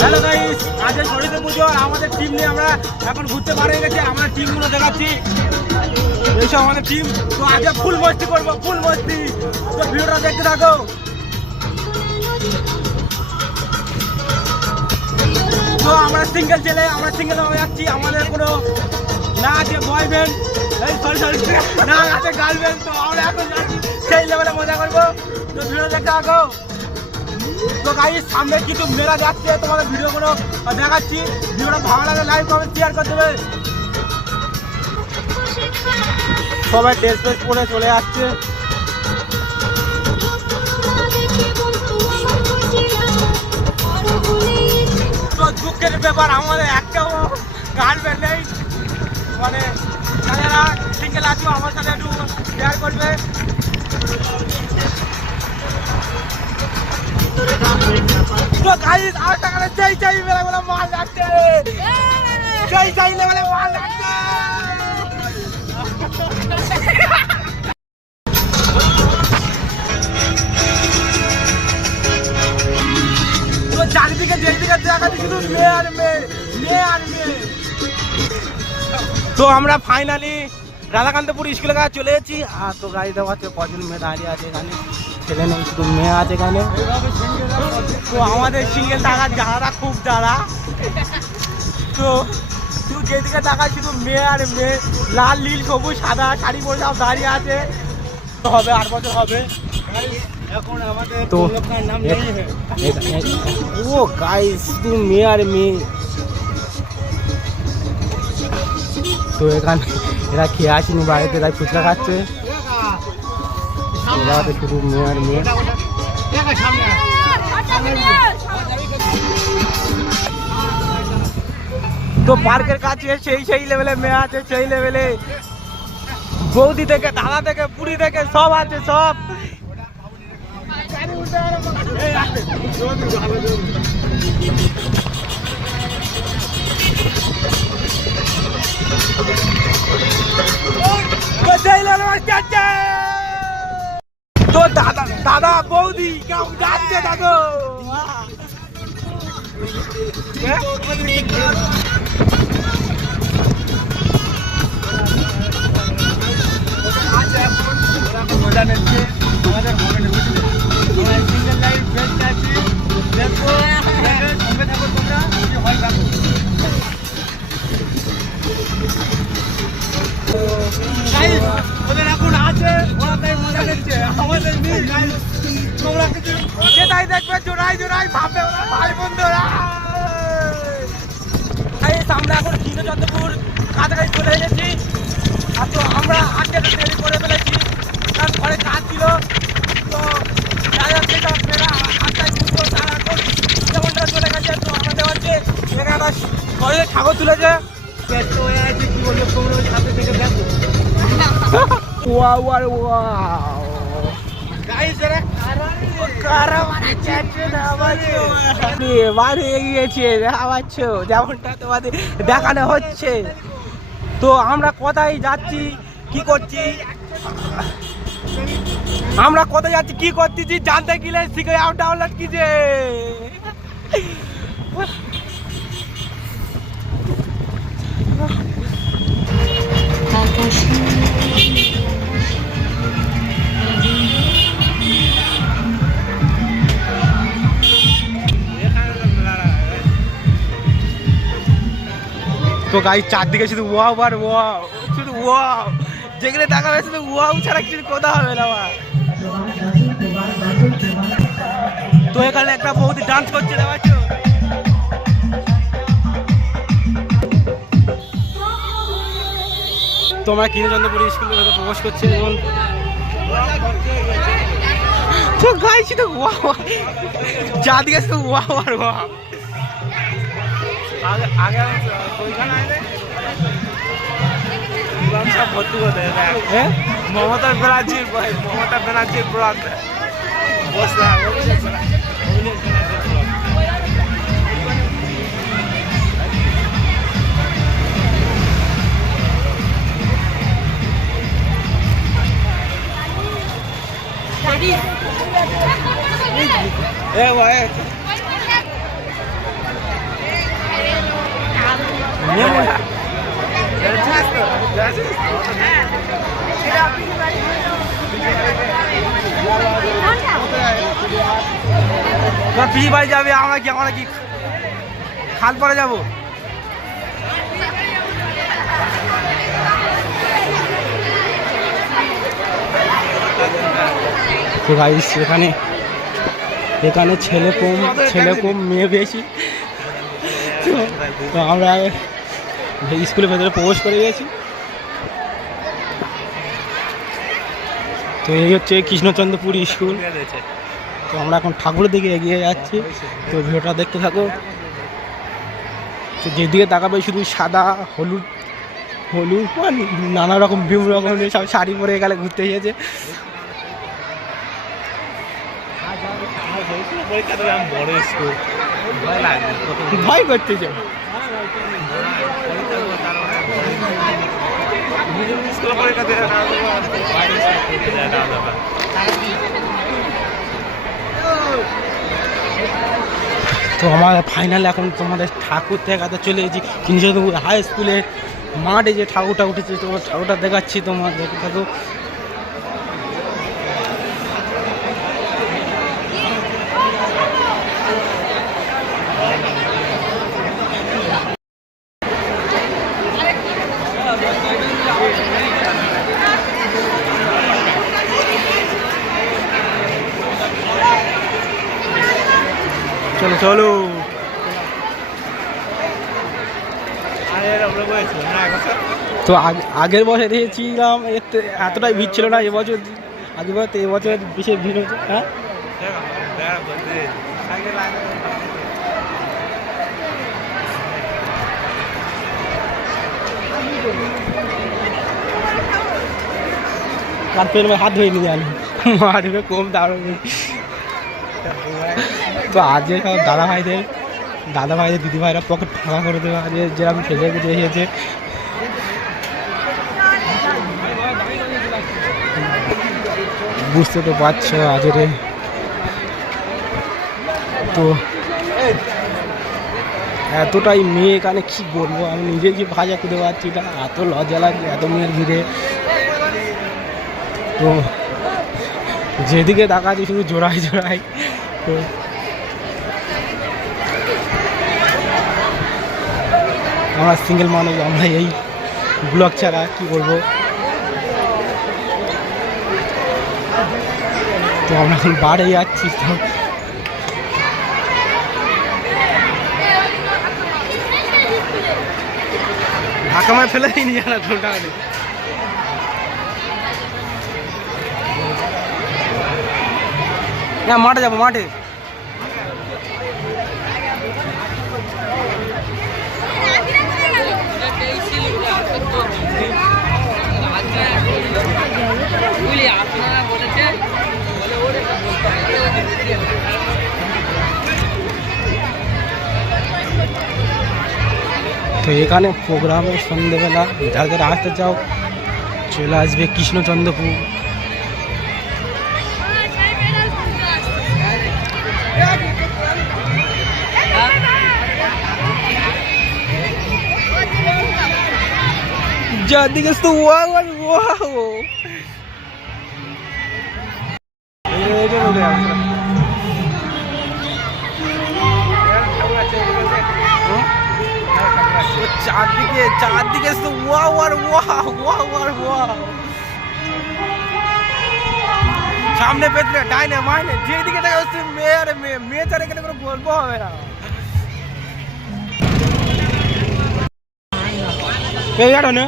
Hello guys, আজ সরস্বতী পুজো আর আমাদের team নিয়ে আমরা এখন ঘুরতে বেরিয়ে গেছি। আমরা টিমগুলো দেখাচ্ছি, এইসব আমাদের টিম। তো আজ ফুল মস্তি করবো, ফুল মস্তি। তো ভিডিওটা দেখতে থাকো। তো আমরা সিঙ্গেল ছেলে, আমরা সিঙ্গেল হয়ে যাচ্ছি। আমাদের কোনো না আছে বয়ফ্রেন্ড, সরি না আছে গার্লফ্রেন্ড। তো আমরা এখন যাচ্ছি, সেই লেভেলে মজা করবো। তো ভিডিও দেখতে থাকো। তো গাইস, সামনে কিছু মেলা যাচ্ছে, তোমাদের ভিডিওগুলো দেখাচ্ছি। ভিডিওটা ভালো লাগে লাইক কমেন্ট শেয়ার করে দেবে। সবাই ড্রেস ফ্রেস পরে চলে যাচ্ছে। তো দুঃখের ব্যাপার, আমাদের একটাও গার্লফ্রেন্ড নেই। মানে যারা সিঙ্গেল আছো আমার সাথে একটু শেয়ার করবে। তো গাইস, আর টাকা চাই মেলা মেলা মাল লাগছে, চাই লেভেলে মাল লাগছে। তো চারিদিকে যেদিকে দেখাচ্ছি শুধু মেয়ে আর মেয়ে, মেয়ে আর মেয়ে। তো আমরা ফাইনালি রাধাকান্তপুর স্কুলের কাছে চলে এসেছি। আর তো গাড়ি দেখাচ্ছে কজন মেয়ে দাঁড়িয়ে আছে এখানে, ছেলে নেই শুধু মেয়ে আছে এখানে। তো আমাদের সিঙ্গেল টাকার যারা খুব যারা, তো তুই যেদিকে টাকা শুধু মেয়ে আর মেয়ে, লাল নীল সবুজ সাদা শাড়ি পরে সব দাঁড়িয়ে আছে। হবে 8 বছর হবে এখন আমাদের। তো ও গাইস, শুধু মেয়ে আর মেয়ে। তো এখানে এরা খেয়ে আসেনি বাড়িতে, তাই ফুচকা খাচ্ছে। শুধু মেয়ে আর মেয়ে। তো পার্কের কাছে সেই লেভেলে মেয়ে আছে, সেই লেভেলে বৌদি থেকে দাদা থেকে পুরী থেকে সব আছে, সব। তো দাদা বৌদি কেমন যাচ্ছে দেখো। মজা নিচ্ছে আমাদের সিঙ্গেল লাইফ বেস্ট আছে। দেখো সঙ্গে থাকো তোমরা, হয় থাকো। ওদের এখন আছে, ওরা তাই মজা নিচ্ছে। আমাদের তোমরা কিছু যেটাই দেখবে জোড়াই ভাববে ওরা ভাই বন্ধুরা। আমরা এখন কৃষ্ণচন্দ্রপুর কাছাকাছি চলে এসেছি। আর তো আমরা আজকে তৈরি করে ফেলেছি, কারণ ঘরে কাজ ছিল। তো যারা সেসব মেয়েরা আটটায় ঘুরতো, তারা এখন যেমনটা চলে গেছে। তো আমাদের হচ্ছে এখানে একটা ঘরের কাগজ তুলেছে, ব্যস্ত হয়ে আছে। কি বলবো, তোমরা ওই সাথে থেকে দেখো। যেমনটা তোমাদের দেখানো হচ্ছে। তো আমরা কোথায় যাচ্ছি, কি করছি, আমরা কোথায় যাচ্ছি কি করতেছি জানতে গেলে শিখে ডাউনলোড কিছে। তো গাইস, চারদিকে শুধু ওয়াও আর ওয়াও, শুধু ওয়াও। যেখানে দেখাবে শুধু ওয়াও ছাড়া কিছু কথা হবে না। তো এখানে একটা বৌদি ডান্স করছে, দেখাচ্ছ। তোমরা কৃষ্ণচন্দ্রপুর স্কুলের ভেতরে প্রবেশ করছে এবং তো গাইস শুধু ওয়াও, চারদিকে শুধু ওয়াও আর ওয়াও। আগে ওইখানে সব ভর্তি করে দেয়। মমতা ব্যানার্জির ব্লগ বসে পিসি বাড়ি যাবে, আমরা কি খাল পরে যাবো? তো গাইস এখানে ছেলে কম মেয়ে বেশি। তো আমরা স্কুলের ভেতরে প্রবেশ করে গেছি। তো এই হচ্ছে কৃষ্ণচন্দ্রপুর স্কুল। তো আমরা এখন ঠাকুরের দিকে এগিয়ে যাচ্ছি। তো ভিডিওটা দেখতে থাকো। তো যেদিকে তাকাবে শুধু সাদা হলুদ নানা রকম বিভিন্ন রকমের সব শাড়ি পরে গেলে ঘুরতে এসেছে। ভয় করতেছে। তো আমার ফাইনাল এখন তোমাদের ঠাকুর দেখাতে চলে এসেছি কৃষ্ণচন্দ্রপুর হাই স্কুলের মাঠে যে ঠাকুরটা উঠেছে, তোমার ঠাকুরটা দেখাচ্ছি, তোমার দেখে থাকো। চলো চলো। তো আগের বছর এসেছিলাম, এতটাই ভিড় ছিল না। এবছর বিশেষ ভিড় হচ্ছে। হ্যাঁ কার্পের হাত ধুয়ে নিয়ে আনি হাত ধুয়ে কম দাঁড়ো। তো আজকে সব দাদা ভাইদের দিদি ভাইরা পকেট ফাঁকা করে দেওয়া আছে, যেরকম ফেলে এসেছে। বুঝতে তো পারছো আজের। তো এতটাই মেয়ে এখানে কি বলবো, আমি নিজে কি ভাজা খুঁজে পাচ্ছি না, এত লজ্জা লাগছে এত মেয়ের ভিড়ে। তো যেদিকে তাকাচ্ছি শুধু জোড়াই। তো আমরা সিঙ্গেল মানুষ, আমরা এই ব্লগ ছাড়া কি করবো। তো আমরা এখন বাড়ে যাচ্ছি। তো ঢাকা মায় ফেলে নিয়ে জানা ঠোঁটা মাঠে যাবো, মাঠে। তো এখানে প্রোগ্রামে সন্ধ্যেবেলা যাদের আসতে চাও চলে আসবে কৃষ্ণচন্দ্রপুর। যাদিকে তো চারদিকে সামনে পেছনে ডাইনে মাইনে যেদিকে দেখা যাচ্ছে মেয়ে। আর মেয়ে ছাড়া এখানে কোনো গল্প হবে না। পেয়ে যাও না।